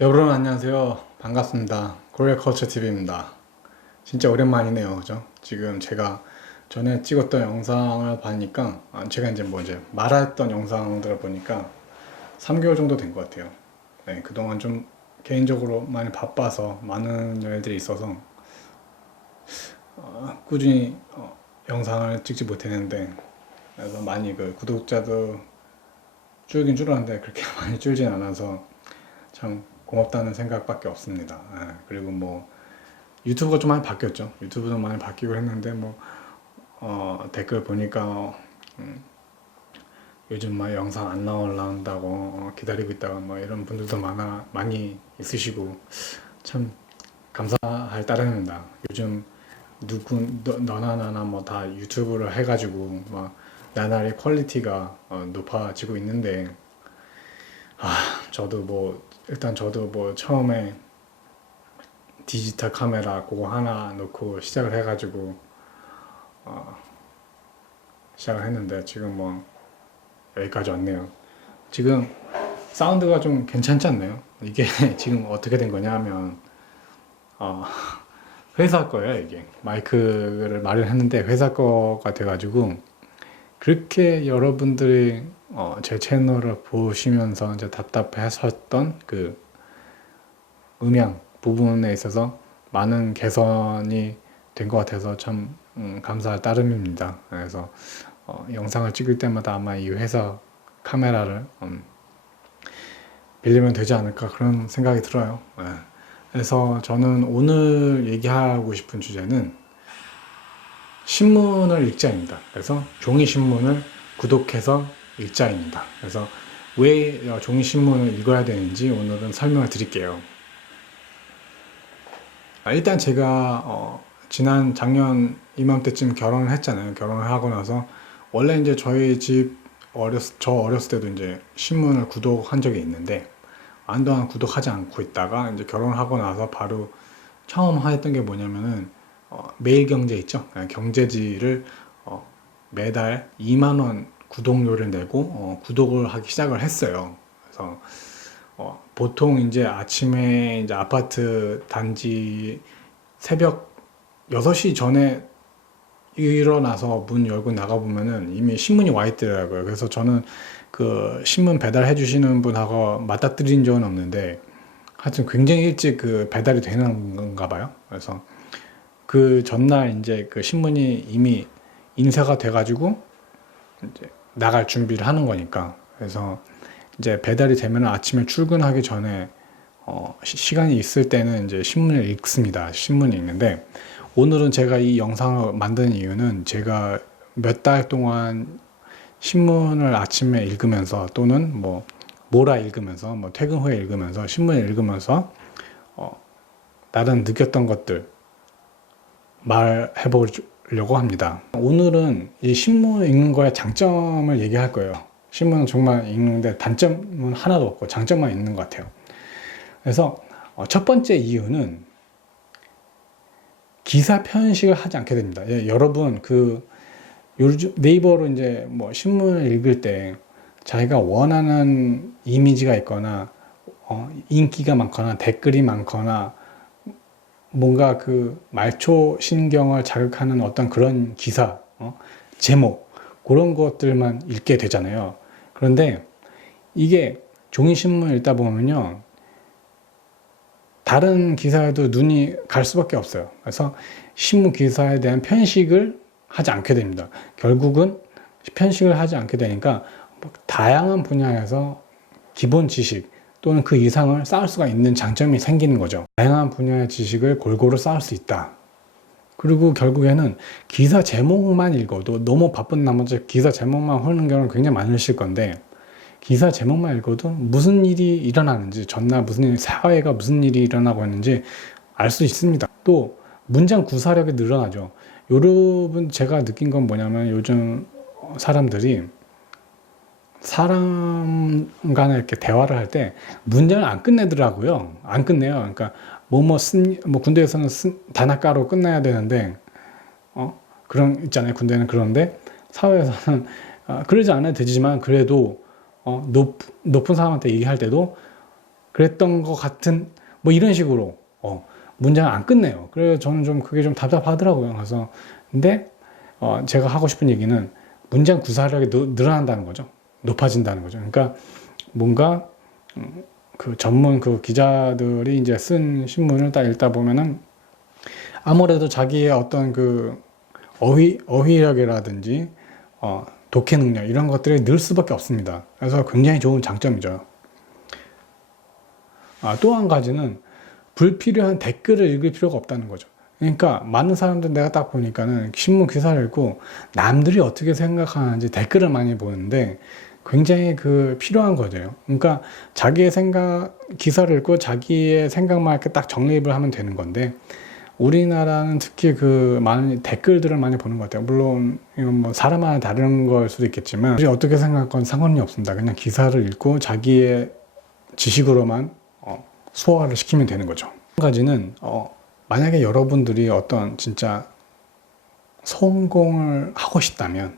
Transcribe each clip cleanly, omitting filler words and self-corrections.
여러분 안녕하세요. 반갑습니다. 코리아 커처 TV입니다. 진짜 오랜만이네요. 그죠? 지금 제가 전에 찍었던 영상을 보니까 제가 이제 말했던 영상들을 보니까 3개월 정도 된 것 같아요. 네, 그동안 좀 개인적으로 많이 바빠서 많은 일들이 있어서 꾸준히 영상을 찍지 못했는데, 그래서 많이 그 구독자도 줄긴 줄었는데 그렇게 많이 줄진 않아서 참 고맙다는 생각밖에 없습니다. 그리고 뭐 유튜브가 좀 많이 바뀌었죠. 유튜브도 많이 바뀌고 했는데 댓글 보니까 요즘 막 영상 안 나온다고 기다리고 있다가 뭐 이런 분들도 많이 있으시고 참 감사할 따름입니다. 요즘 너나 나나 뭐 다 유튜브를 해가지고 막 나날이 퀄리티가 높아지고 있는데, 저도 뭐 처음에 디지털 카메라 그거 하나 놓고 시작을 해가지고 시작을 했는데 지금 뭐 여기까지 왔네요. 지금 사운드가 좀 괜찮지 않나요? 이게 지금 어떻게 된 거냐 하면 어, 회사 거예요. 이게 마이크를 마련했는데 회사 거가 돼가지고 그렇게 여러분들이 제 채널을 보시면서 이제 답답하셨던 그 음향 부분에 있어서 많은 개선이 된 것 같아서 참 감사할 따름입니다. 그래서 영상을 찍을 때마다 아마 이 회사 카메라를 빌리면 되지 않을까 그런 생각이 들어요. 예. 그래서 저는 오늘 얘기하고 싶은 주제는 신문을 읽자입니다. 그래서 종이 신문을 구독해서 읽자입니다. 그래서 왜 종이 신문을 읽어야 되는지 오늘은 설명을 드릴게요. 일단 제가 지난 작년 이맘때쯤 결혼을 했잖아요. 결혼을 하고 나서 원래 이제 저희 집 저 어렸을 때도 이제 신문을 구독한 적이 있는데 한동안 구독하지 않고 있다가 이제 결혼을 하고 나서 바로 처음 했던 게 뭐냐면은 매일경제 있죠. 경제지를 매달 2만 원 구독료를 내고 구독을 하기 시작을 했어요. 그래서 보통 이제 아침에 이제 아파트 단지 새벽 6시 전에 일어나서 문 열고 나가보면은 이미 신문이 와 있더라고요. 그래서 저는 그 신문 배달해 주시는 분하고 맞닥뜨린 적은 없는데 하여튼 굉장히 일찍 그 배달이 되는 건가 봐요. 그래서 그 전날 이제 그 신문이 이미 인쇄가 돼가지고 이제 나갈 준비를 하는 거니까. 그래서 이제 배달이 되면 아침에 출근하기 전에 시간이 있을 때는 이제 신문을 읽습니다. 신문을 읽는데 오늘은 제가 이 영상을 만든 이유는 제가 몇 달 동안 신문을 아침에 읽으면서 또는 뭐 몰아 읽으면서 뭐 퇴근 후에 읽으면서 신문을 읽으면서 나름 느꼈던 것들 말해 보려고 합니다. 오늘은 이 신문 읽는 거의 장점을 얘기할 거예요. 신문은 정말 읽는데 단점은 하나도 없고 장점만 있는 것 같아요. 그래서 첫 번째 이유는 기사 편식을 하지 않게 됩니다. 여러분 그 요즘 네이버로 이제 뭐 신문을 읽을 때 자기가 원하는 이미지가 있거나 인기가 많거나 댓글이 많거나 뭔가 그 말초 신경을 자극하는 어떤 그런 기사, 제목 그런 것들만 읽게 되잖아요. 그런데 이게 종이신문 읽다 보면요, 다른 기사에도 눈이 갈 수밖에 없어요. 그래서 신문 기사에 대한 편식을 하지 않게 됩니다. 결국은 편식을 하지 않게 되니까 다양한 분야에서 기본 지식 또는 그 이상을 쌓을 수가 있는 장점이 생기는 거죠. 다양한 분야의 지식을 골고루 쌓을 수 있다. 그리고 결국에는 기사 제목만 읽어도 너무 바쁜 나머지 기사 제목만 훑는 경우는 굉장히 많으실 건데 기사 제목만 읽어도 무슨 일이 일어나는지 전날 사회가 무슨 일이 일어나고 있는지 알 수 있습니다. 또 문장 구사력이 늘어나죠. 여러분 제가 느낀 건 뭐냐면 요즘 사람들이 사람 간에 이렇게 대화를 할 때 문장을 안 끝내더라고요. 안 끝내요. 그러니까 군대에서는 단아까로 끝나야 되는데 그런 있잖아요. 군대는. 그런데 사회에서는 그러지 않아도 되지만 그래도 높은 사람한테 얘기할 때도 그랬던 것 같은 뭐 이런 식으로 문장을 안 끝내요. 그래서 저는 좀 그게 좀 답답하더라고요. 그래서 근데 제가 하고 싶은 얘기는 문장 구사력이 늘어난다는 거죠. 높아진다는 거죠. 그러니까 뭔가 그 전문 그 기자들이 이제 쓴 신문을 딱 읽다 보면은 아무래도 자기의 어떤 그 어휘력이라든지 독해 능력 이런 것들이 늘 수밖에 없습니다. 그래서 굉장히 좋은 장점이죠. 또 한 가지는 불필요한 댓글을 읽을 필요가 없다는 거죠. 그러니까 많은 사람들 내가 딱 보니까는 신문 기사를 읽고 남들이 어떻게 생각하는지 댓글을 많이 보는데 굉장히 그 필요한 거죠. 그러니까 자기의 생각, 기사를 읽고 자기의 생각만 이렇게 딱 정립을 하면 되는 건데 우리나라는 특히 그 많은 댓글들을 많이 보는 것 같아요. 물론 이건 뭐 사람마다 다른 걸 수도 있겠지만 우리 어떻게 생각하건 상관이 없습니다. 그냥 기사를 읽고 자기의 지식으로만 소화를 시키면 되는 거죠. 한 가지는 만약에 여러분들이 어떤 진짜 성공을 하고 싶다면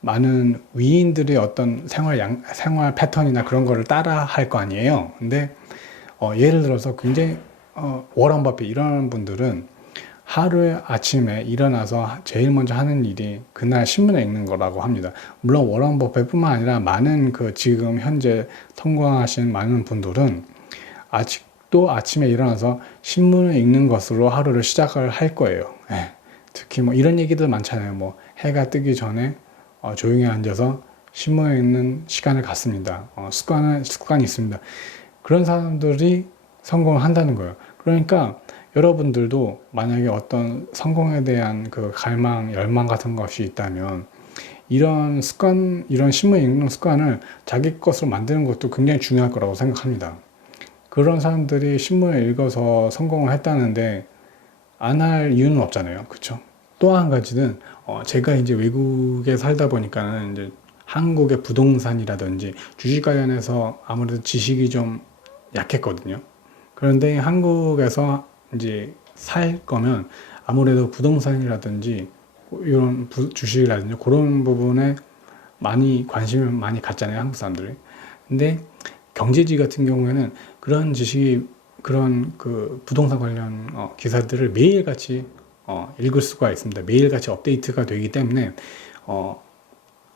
많은 위인들의 어떤 생활 패턴이나 그런 거를 따라 할 거 아니에요. 근데 예를 들어서 굉장히 워런 버핏 이런 분들은 하루에 아침에 일어나서 제일 먼저 하는 일이 그날 신문을 읽는 거라고 합니다. 물론 워런 버핏뿐만 아니라 많은 그 지금 현재 성공하신 많은 분들은 아직도 아침에 일어나서 신문을 읽는 것으로 하루를 시작을 할 거예요. 특히 뭐 이런 얘기들 많잖아요. 뭐 해가 뜨기 전에 조용히 앉아서 신문을 읽는 시간을 갖습니다. 습관이 있습니다. 그런 사람들이 성공을 한다는 거예요. 그러니까 여러분들도 만약에 어떤 성공에 대한 그 갈망, 열망 같은 것이 있다면 이런 습관, 이런 신문 읽는 습관을 자기 것으로 만드는 것도 굉장히 중요할 거라고 생각합니다. 그런 사람들이 신문을 읽어서 성공을 했다는데 안 할 이유는 없잖아요. 그렇죠? 또 한 가지는 제가 이제 외국에 살다 보니까는 이제 한국의 부동산이라든지 주식 관련해서 아무래도 지식이 좀 약했거든요. 그런데 한국에서 이제 살 거면 아무래도 부동산이라든지 이런 주식이라든지 그런 부분에 많이 관심을 많이 갖잖아요, 한국 사람들이. 근데 경제지 같은 경우에는 그런 지식이 그런 그 부동산 관련 기사들을 매일같이 읽을 수가 있습니다. 매일같이 업데이트가 되기 때문에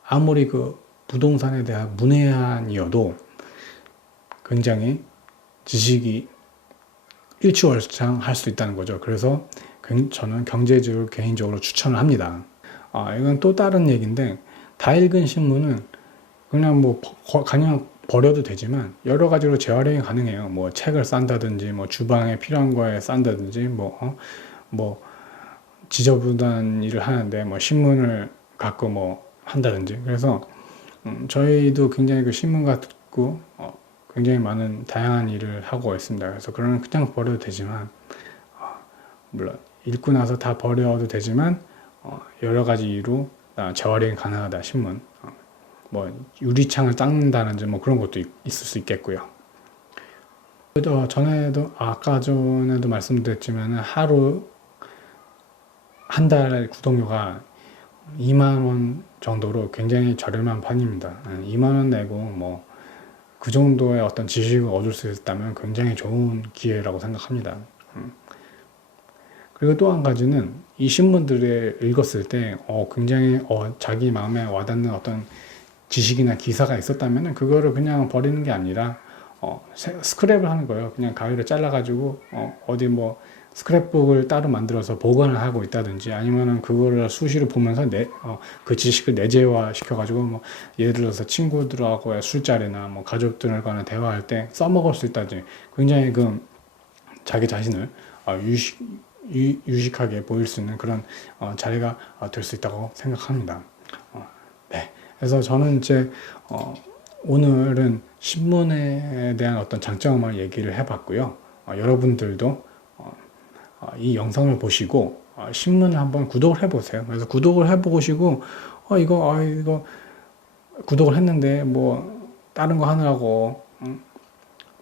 아무리 그 부동산에 대한 문외한이어도 굉장히 지식이 일취월장할 수 있다는 거죠. 그래서 저는 경제지를 개인적으로 추천을 합니다. 이건 또 다른 얘기인데 다 읽은 신문은 그냥 뭐 그냥 버려도 되지만 여러 가지로 재활용이 가능해요. 뭐 책을 싼다든지 뭐 주방에 필요한 거에 싼다든지 뭐 지저분한 일을 하는데 뭐 신문을 갖고 뭐 한다든지. 그래서 저희도 굉장히 그 신문 갖고 굉장히 많은 다양한 일을 하고 있습니다. 그래서 그런 그냥 버려도 되지만 물론 읽고 나서 다 버려도 되지만 여러 가지 이유로 재활용이 가능하다 신문. 뭐 유리창을 닦는다든지 뭐 그런 것도 있을 수 있겠고요. 아까 전에도 말씀드렸지만 하루 한 달 구독료가 2만 원 정도로 굉장히 저렴한 편입니다. 2만 원 내고 뭐 그 정도의 어떤 지식을 얻을 수 있다면 굉장히 좋은 기회라고 생각합니다. 그리고 또 한 가지는 이 신문들을 읽었을 때 굉장히 자기 마음에 와닿는 어떤 지식이나 기사가 있었다면 그거를 그냥 버리는 게 아니라 스크랩을 하는 거예요. 그냥 가위로 잘라가지고 어디 뭐 스크랩북을 따로 만들어서 보관을 하고 있다든지 아니면은 그거를 수시로 보면서 그 지식을 내재화 시켜가지고 뭐 예를 들어서 친구들하고의 술자리나 뭐 가족들과는 대화할 때 써먹을 수 있다든지 굉장히 그 자기 자신을 유식하게 보일 수 있는 그런 자리가 될 수 있다고 생각합니다. 네. 그래서 저는 이제 오늘은 신문에 대한 어떤 장점을 얘기를 해봤고요. 여러분들도 이 영상을 보시고 신문을 한번 구독을 해보세요. 그래서 구독을 해보시고 이거 구독을 했는데 뭐 다른 거 하느라고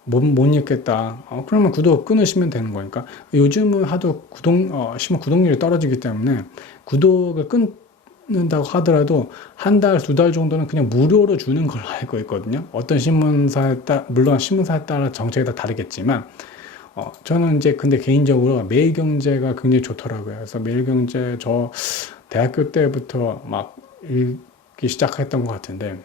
못 읽겠다. 그러면 구독 끊으시면 되는 거니까. 요즘은 하도 신문 구독률이 떨어지기 때문에 구독을 받는다고 하더라도 한 달, 두 달 정도는 그냥 무료로 주는 걸로 알고 있거든요. 어떤 신문사에 따라, 물론 신문사에 따라 정책이 다 다르겠지만, 저는 이제 근데 개인적으로 매일경제가 굉장히 좋더라고요. 그래서 매일경제 저 대학교 때부터 막 읽기 시작했던 것 같은데,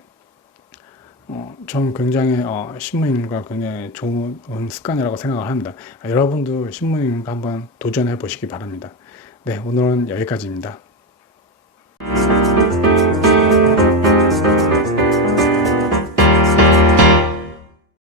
저는 굉장히 신문 읽는 거 굉장히 좋은 습관이라고 생각을 합니다. 여러분도 신문 읽는 거 한번 도전해 보시기 바랍니다. 네, 오늘은 여기까지입니다.